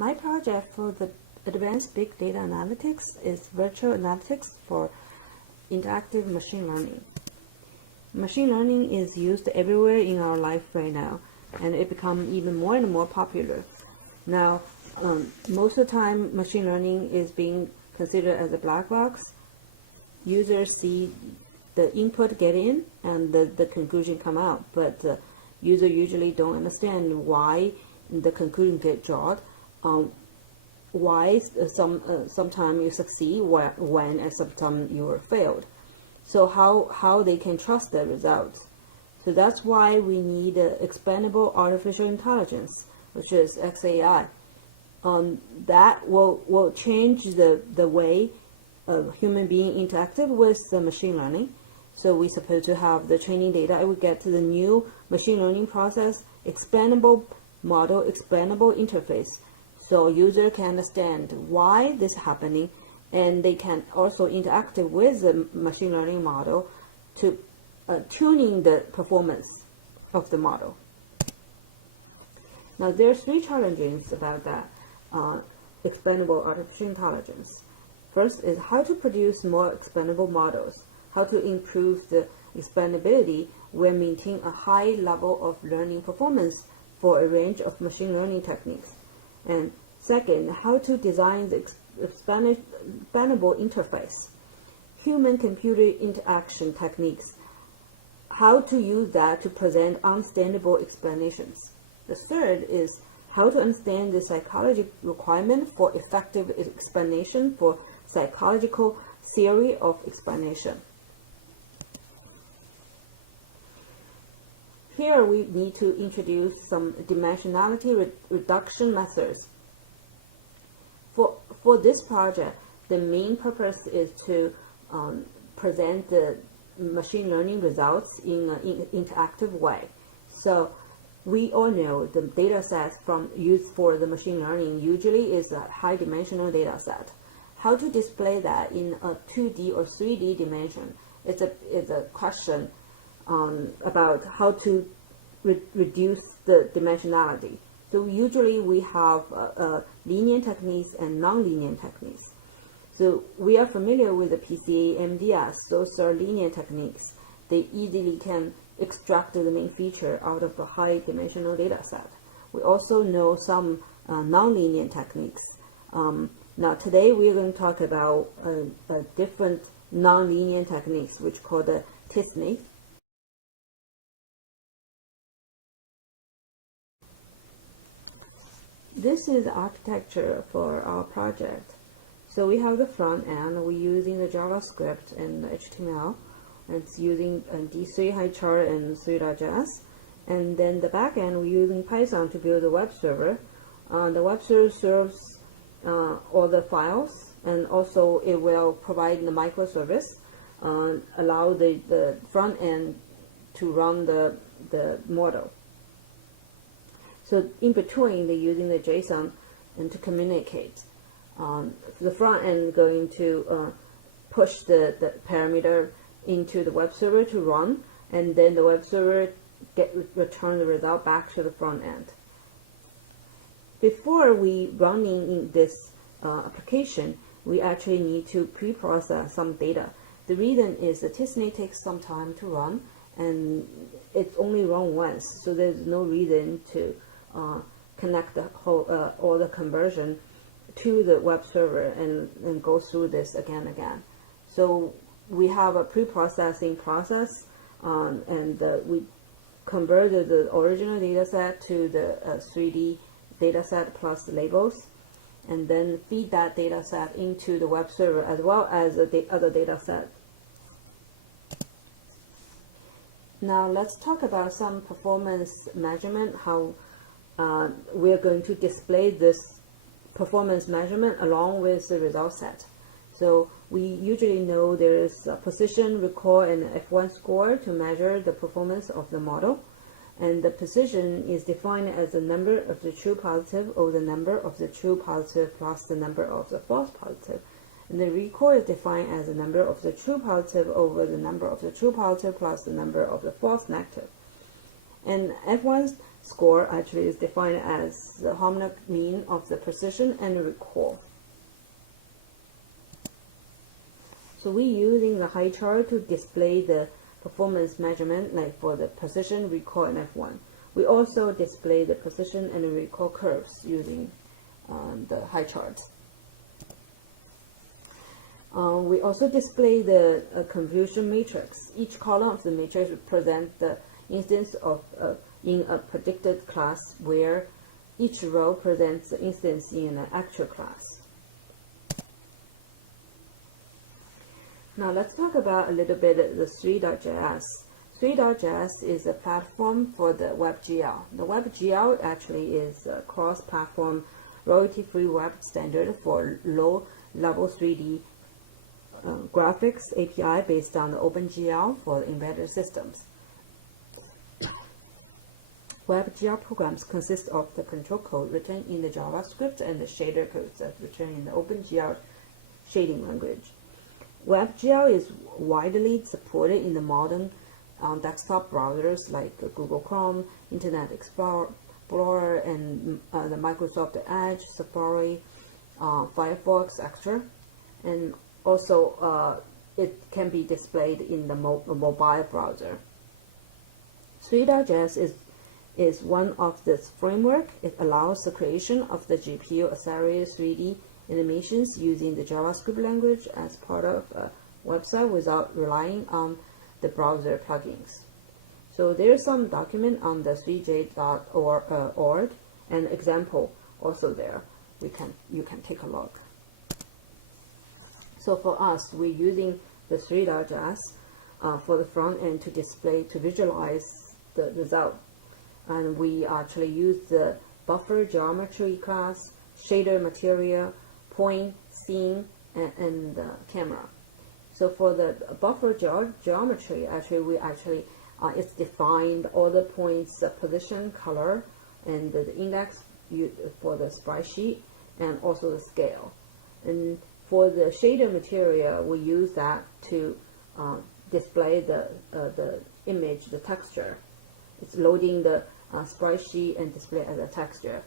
My project for the Advanced Big Data Analytics is Virtual Analytics for Interactive Machine Learning. Machine learning is used everywhere in our life right now, and it becomes even more and more popular. Now, most of the time, machine learning is being considered as a black box. Users see the input get in and the conclusion come out, but the user usually don't understand why the conclusion get drawn, why sometimes you succeed when and sometimes you are failed. So how they can trust the results. So that's why we need expandable artificial intelligence, which is XAI. That will change the way a human being interacted with the machine learning. So we're supposed to have the training data. It will get to the new machine learning process, expandable model, expandable interface. So user can understand why this is happening, and they can also interact with the machine learning model to tuning the performance of the model. Now there are three challenges about that expandable artificial intelligence. First is how to produce more expandable models, how to improve the expandability when maintaining a high level of learning performance for a range of machine learning techniques. And second, how to design the expandable interface, human-computer interaction techniques, how to use that to present understandable explanations. The third is how to understand the psychology requirement for effective explanation for psychological theory of explanation. Here we need to introduce some dimensionality reduction methods. For this project, the main purpose is to present the machine learning results in an interactive way. So we all know the data sets used for the machine learning usually is a high dimensional data set. How to display that in a 2D or 3D dimension is a question about how to reduce the dimensionality. So usually we have linear techniques and non-linear techniques. So we are familiar with the PCA, MDS. Those are linear techniques. They easily can extract the main feature out of a high dimensional data set. We also know some non-linear techniques. Now today we're going to talk about different non-linear techniques, which called the t-SNE. This is the architecture for our project. So we have the front end. We're using the JavaScript and HTML. It's using D3 HighChart and 3.js. And then the back end, we're using Python to build a web server. The web server serves all the files, and also it will provide the microservice, allow the front end to run the model. So in between, they're using the JSON and to communicate. The front end going to push the parameter into the web server to run, and then the web server return the result back to the front end. Before we running in this application, we actually need to pre-process some data. The reason is the t-SNE takes some time to run, and it's only run once, so there's no reason to connect the whole all the conversion to the web server and go through this again. So we have a pre-processing process, and we converted the original data set to the 3D data set plus labels, and then feed that data set into the web server as well as the other data set. Now let's talk about some performance measurement, how we're going to display this performance measurement along with the result set. So we usually know there is a position, recall, and F1 score to measure the performance of the model. And the position is defined as the number of the true positive over the number of the true positive plus the number of the false positive. And the recall is defined as the number of the true positive over the number of the true positive plus the number of the false negative. And F1 score actually is defined as the harmonic mean of the precision and recall. So we're using the high chart to display the performance measurement, like for the precision, recall, and F1. We also display the precision and recall curves using the high chart. We also display the convolution matrix. Each column of the matrix represents the instance of in a predicted class, where each row presents the instance in an actual class. Now let's talk about a little bit the 3.js. 3.js is a platform for the WebGL. The WebGL actually is a cross-platform royalty-free web standard for low-level 3D graphics API based on the OpenGL for embedded systems. WebGL programs consist of the control code written in the JavaScript and the shader codes that's written in the OpenGL shading language. WebGL is widely supported in the modern desktop browsers like Google Chrome, Internet Explorer, and the Microsoft Edge, Safari, Firefox, etc. And also it can be displayed in the mobile browser. 3.js is one of this framework. It allows the creation of the GPU accelerated 3D animations using the JavaScript language as part of a website without relying on the browser plugins. So there's some document on the 3j.org and example also there. You can take a look. So for us, we're using the 3.js for the front end to visualize the result. And we actually use the buffer geometry class, shader material, point, scene, and camera. So for the buffer geometry, actually it's defined all the points, position, color, and the index for the sprite sheet, and also the scale. And for the shader material, we use that to display the image, the texture. It's loading the sprite sheet and display as a texture.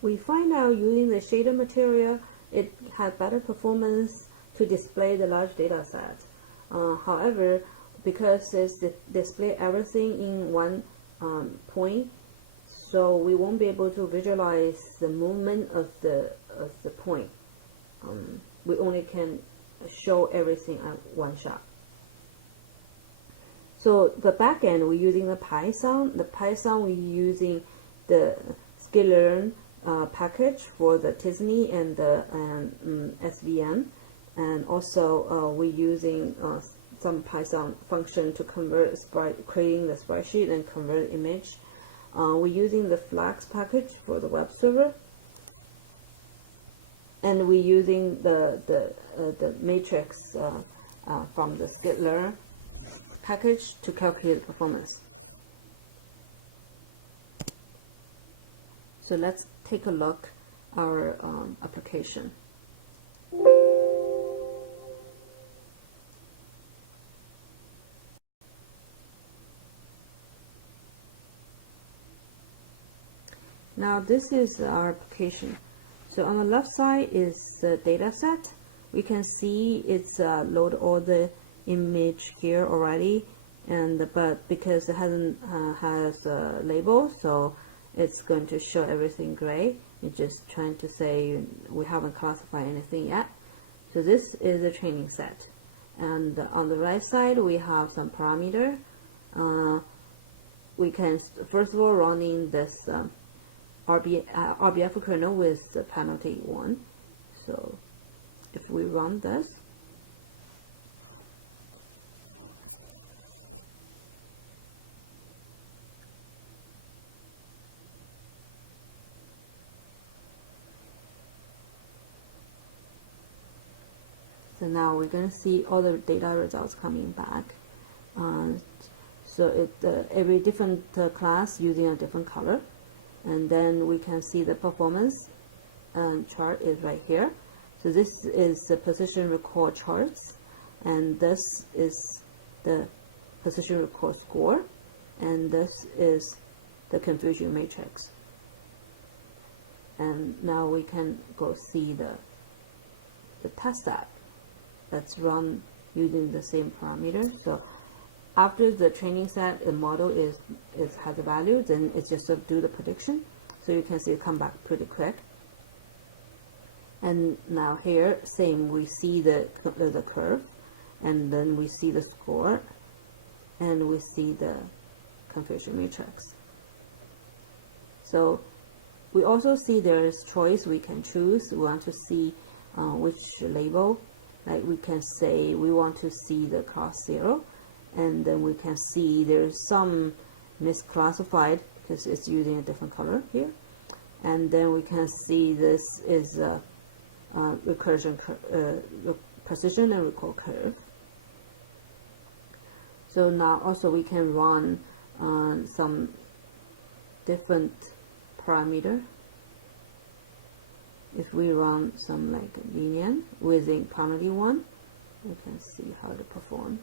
We find out using the shader material, it has better performance to display the large data set. However, because it's display everything in one point, so we won't be able to visualize the movement of the point. We only can show everything at one shot. So the backend, we're using the Python. The Python, we're using the sklearn package for the Disney and the SVN, and also we're using some Python function to convert creating the sprite sheet and convert image. We're using the Flex package for the web server, and we're using the matrix from the sklearn package to calculate performance. So let's take a look at our application. Now this is our application. So on the left side is the data set. We can see it's load all the image here already, but because it has a label, so it's going to show everything gray. It's just trying to say we haven't classified anything yet. So this is a training set, and on the right side we have some parameter. We can first of all running this RBF kernel with the penalty 1. So if we run this, so now we're going to see all the data results coming back. So every different class using a different color, and then we can see the performance chart is right here. So this is the position record charts, and this is the position record score, and this is the confusion matrix. And now we can go see the test app that's run using the same parameter. So after the training set, the model has a value, then it's just to do the prediction. So you can see it come back pretty quick. And now here, same, we see the curve, and then we see the score, and we see the confusion matrix. So we also see there's choice we can choose. We want to see which label. Like we can say we want to see the class 0, and then we can see there's some misclassified because it's using a different color here. And then we can see this is a recursion precision and recall curve. So now also we can run some different parameter. If we run some like linear within penalty one, we can see how to perform.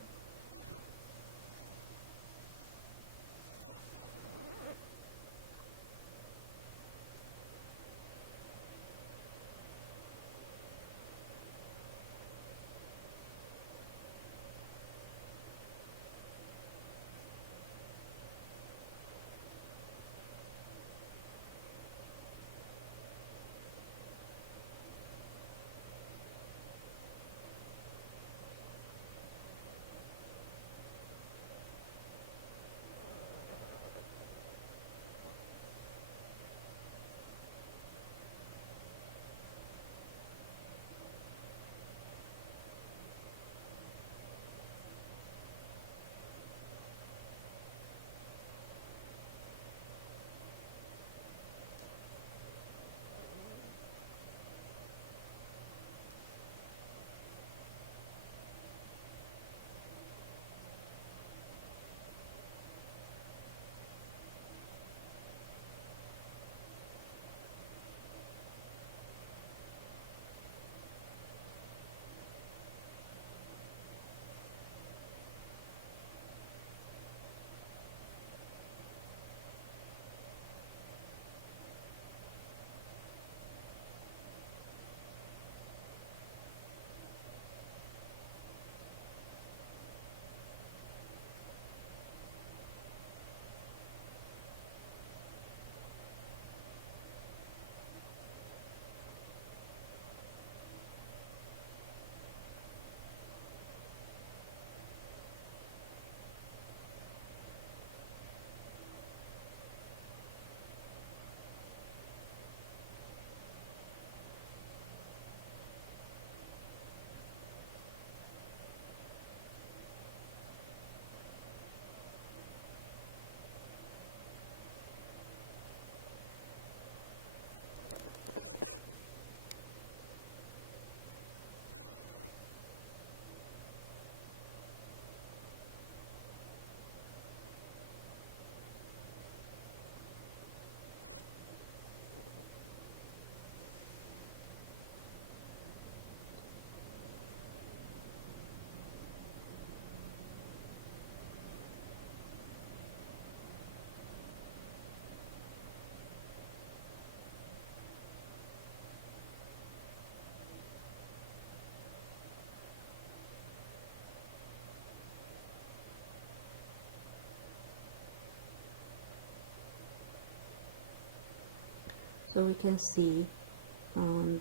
So we can see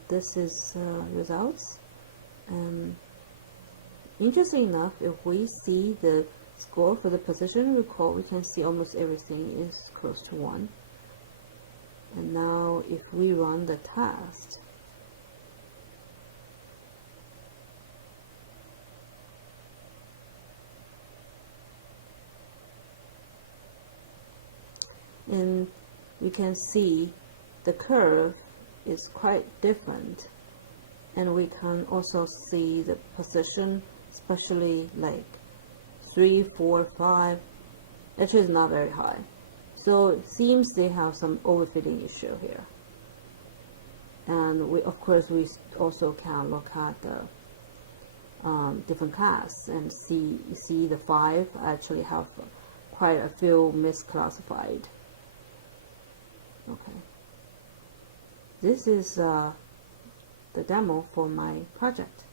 this is results. Interesting enough, if we see the score for the position recall, we can see almost everything is close to 1. And now if we run the test, and we can see the curve is quite different, and we can also see the position, especially like 3, 4, 5, actually is not very high. So it seems they have some overfitting issue here. And we, of course, we also can look at the different class and see the 5 actually have quite a few misclassified. Okay. This is the demo for my project.